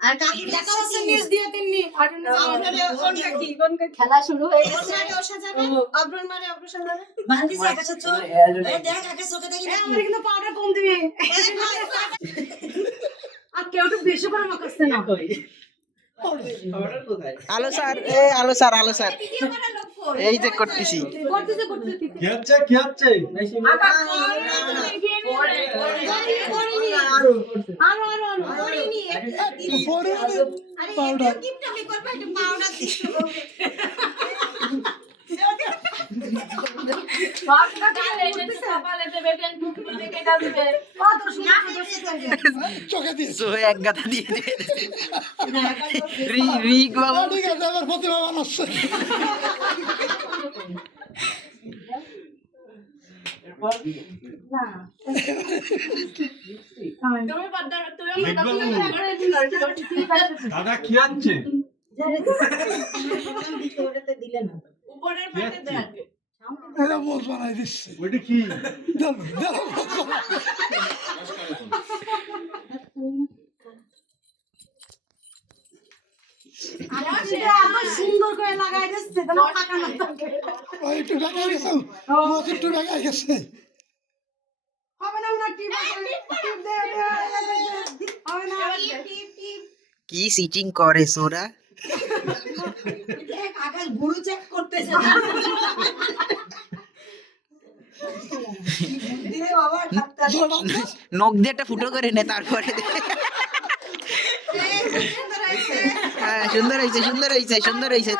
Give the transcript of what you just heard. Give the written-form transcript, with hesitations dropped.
আর কাকি দেখা যাচ্ছে নিউজ দিয়ে তিন্নি খেলা শুরু হয়ে গেছে। বান্দিছে আকাশে চোখ দেখ আকাশ চোখে দেখি না আমরা কিন্তু পাউডার কম দিবি আর কেউ তো বেশি করে মাখাচ্ছে না আলো স্যার আলো স্যার এই যে করতেছি কি হচ্ছে চোখে দিয়েছে এক গাদা দিয়ে রিক বাবু ঠিক আছে আমার প্রতিভা বানাচ্ছে দাদা কি হচ্ছে এটা মোজ বানাই দিচ্ছে ওইটা কি সুন্দর করে লাগাই দিচ্ছে তোমার ফাঁকা না থাকে একটু বেগাই গেছে মোজ একটু বেগাই গেছে হবে না আমরা টিপ হবে না কি সিটিং করে সোরা আকাশ বুড়ো চেক করতেছে দিলে বাবা ডাক্তার নখ দিয়ে একটা ফুটো করে নে তারপরে হ্যাঁ সুন্দর হয়েছে